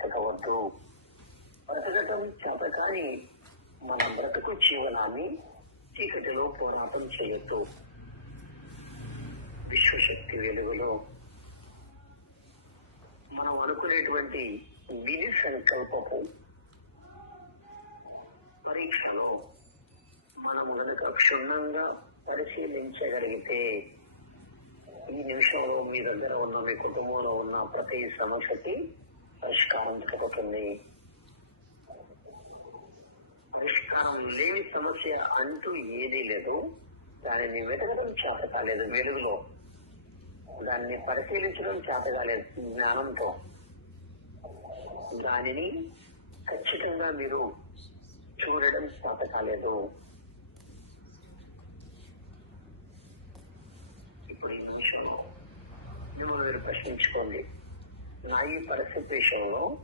బ్రతకవద్దు బ్రతకటం చేత కానీ మన బ్రతుకు జీవనాన్ని చీకటిలో పోరాటం చేయొద్దు. విశ్వశక్తి వెలుగులో మనం అనుకునేటువంటి విధి సంకల్పపు పరీక్షలో మనం కనుక క్షుణ్ణంగా పరిశీలించగలిగితే ఈ నిమిషంలో మీ దగ్గర ఉన్న మీ కుటుంబంలో ఉన్న ప్రతి సమస్యకి పరిష్కారం దొరుకుతుంది పరిష్కారం లేని సమస్య అంటూ ఏదీ లేదు. దానిని వెతకడం చేత కాలేదు వెలుగులో. దాన్ని పరిశీలించడం చేత కాలేదు జ్ఞానంతో. దానిని ఖచ్చితంగా మీరు చూడడం చేత కాలేదు. ఇప్పుడు ఈ నిమిషంలో మిమ్మల్ని మీరు ప్రశ్నించుకోండి. నా ఈ పరిస్థితి విషయంలో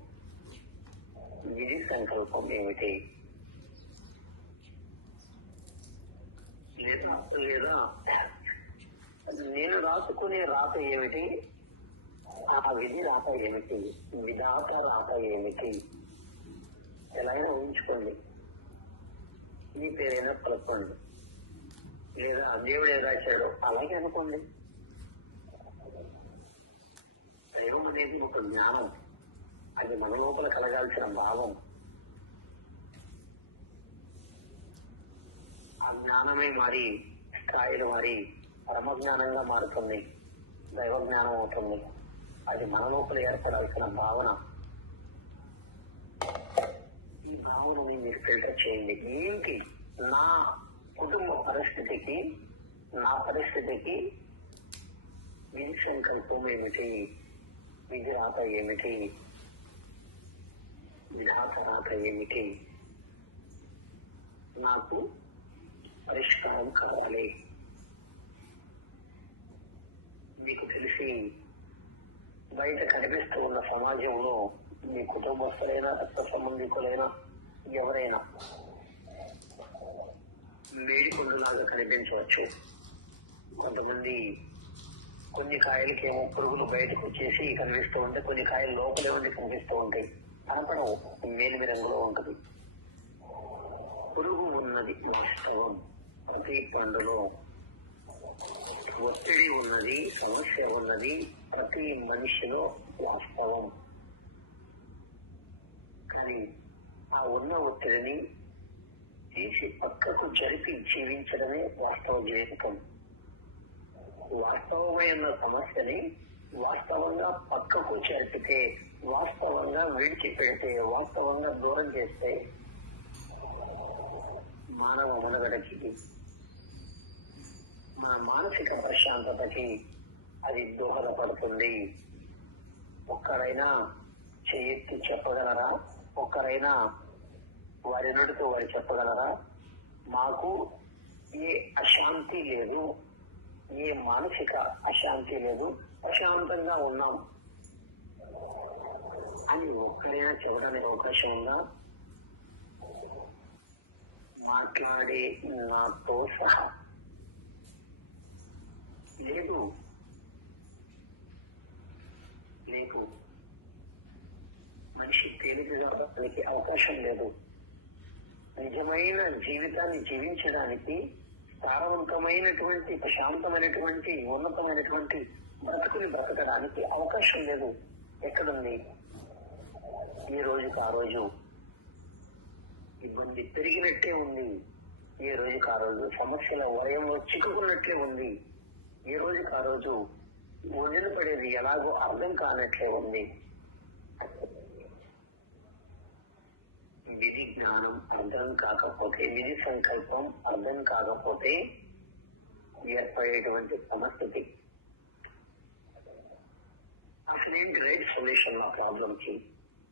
విధి సంకల్పం ఏమిటి? లేదా లేదా నేను రాసుకునే రాత ఏమిటి? ఆ విధి రాత ఏమిటి? విధాత రాత ఏమిటి? ఎలా ఊహించుకోండి. మీ పేరైనా పలుకోండి లేదా దేవుడు ఏం రాశాడో అలాగే అనుకోండి. దైవం అనేది ఒక జ్ఞానం. అది మన లోపల కలగాల్సిన భావం. ఆ జ్ఞానమే మారి స్థాయిలు మారి పరమ జ్ఞానంగా మారుతుంది దైవ జ్ఞానం అవుతుంది. అది మన లోపల ఏర్పడాల్సిన భావన. ఈ భావనని మీరు ఫిల్టర్ చేయండి. ఏంటి? నా కుటుంబ పరిస్థితికి నా పరిస్థితికి విధి సంకల్పం ఏమిటి? విధి రాత ఏమిటి? విధాత రాత ఏమిటి? నాకు పరిష్కారం కావాలి. మీకు తెలిసి బయట కనిపిస్తూ ఉన్న సమాజంలో మీ కుటుంబస్తులైనా రక్త సంబంధికులైనా ఎవరైనా మేడికొండలాగా కనిపించవచ్చు. కొంతమంది కొన్ని కాయలకేమో పురుగులు బయటకు వచ్చేసి కనిపిస్తూ ఉంటాయి. కొన్ని కాయలు లోపలే ఉండి కనిపిస్తూ ఉంటాయి. కనపడవు మేలిమి రంగులో ఉంటుంది. పురుగు ఉన్నది వాస్తవం. ప్రతి పండులో ఒత్తిడి ఉన్నది సమస్య ఉన్నది ప్రతి మనిషిలో వాస్తవం. కానీ ఆ ఉన్న ఒత్తిడిని తీసి పక్కకు జరిపి జీవించడమే వాస్తవ జీవితం. వాస్తవమైన సమస్యని వాస్తవంగా పక్కకు జరిపితే వాస్తవంగా విడిచిపెడితే వాస్తవంగా దూరం చేస్తే మానవ మనుగడకి మన మానసిక ప్రశాంతతకి అది దోహదపడుతుంది. ఒక్కరైనా చేయెత్తి చెప్పగలరా? ఒక్కరైనా వారి నుడితో వారు చెప్పగలరా? మాకు ఏ అశాంతి లేదు. ఏ మానసిక అశాంతి లేదు. ప్రశాంతంగా ఉన్నాం. అని ఒక్కరైనా చెప్పడానికి అవకాశం ఉందా? మాట్లాడే నాతో సహా. లేదు. లేదు. మనిషి తేలికగా అవకాశం లేదు. నిజమైన జీవితాన్ని జీవించడానికి సారవంతమైనటువంటి ప్రశాంతమైనటువంటి ఉన్నతమైనటువంటి బ్రతుకుని బ్రతకడానికి అవకాశం లేదు. ఎక్కడుంది? ఈ రోజుకి ఆ రోజు. ఇబ్బంది పెరిగినట్టే ఉంది. ఏ రోజుకి ఆ రోజు. సమస్యల వలయంలో చిక్కుకున్నట్లే ఉంది. ఏ రోజుకి ఆ రోజు. వదిలిపడేది ఎలాగో అర్థం కానట్లే ఉంది విధి జ్ఞానం అర్థం కాకపోతే విధి సంకల్పం అర్థం కాకపోతే ఏర్పడేటువంటి సమస్యకి అసలేంటి గ్రేట్ సొల్యూషన్ నా ప్రాబ్లం కి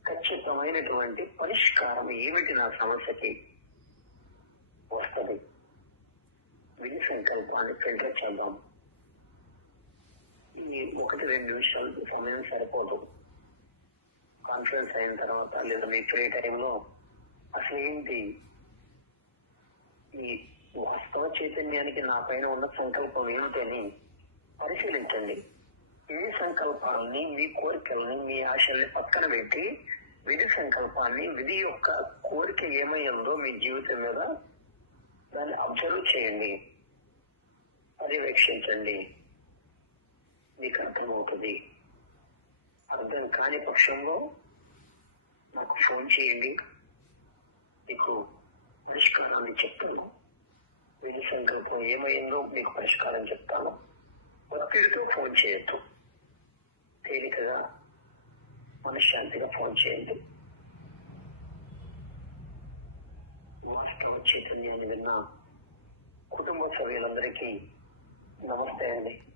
ఖచ్చితమైనటువంటి పరిష్కారం ఏమిటి నా సమస్యకి? వస్తుంది. విధి సంకల్పాన్ని ఫిల్టర్ చేద్దాం. ఈ ఒకటి రెండు నిమిషాలు సమయం సరిపోదు. కాన్ఫరెన్స్ అయిన తర్వాత లేదా మీ ఫ్రీ టైంలో అసలు ఈ వాస్తవ చైతన్యానికి నా పైన ఉన్న సంకల్పం ఏమిటని పరిశీలించండి. ఏ సంకల్పాలని మీ కోరికల్ని మీ ఆశల్ని పక్కన పెట్టి విధి సంకల్పాన్ని విధి యొక్క కోరిక ఏమై ఉందో మీ జీవితం మీద దాన్ని అబ్జర్వ్ చేయండి. పర్యవేక్షించండి. మీకు అర్థమవుతుంది. అర్థం కాని పక్షంలో నాకు ఫోన్ చేయండి. మీకు పరిష్కారాన్ని చెప్తాను. వీరి సంకల్పం ఏమైందో మీకు పరిష్కారం చెప్తాను. ఒత్తిడితో ఫోన్ చేయొద్దు. తేలికగా మనశ్శాంతిగా ఫోన్ చేయండి. వాస్తవ చైతన్యాన్ని విన్న కుటుంబ సభ్యులందరికీ నమస్తే అండి.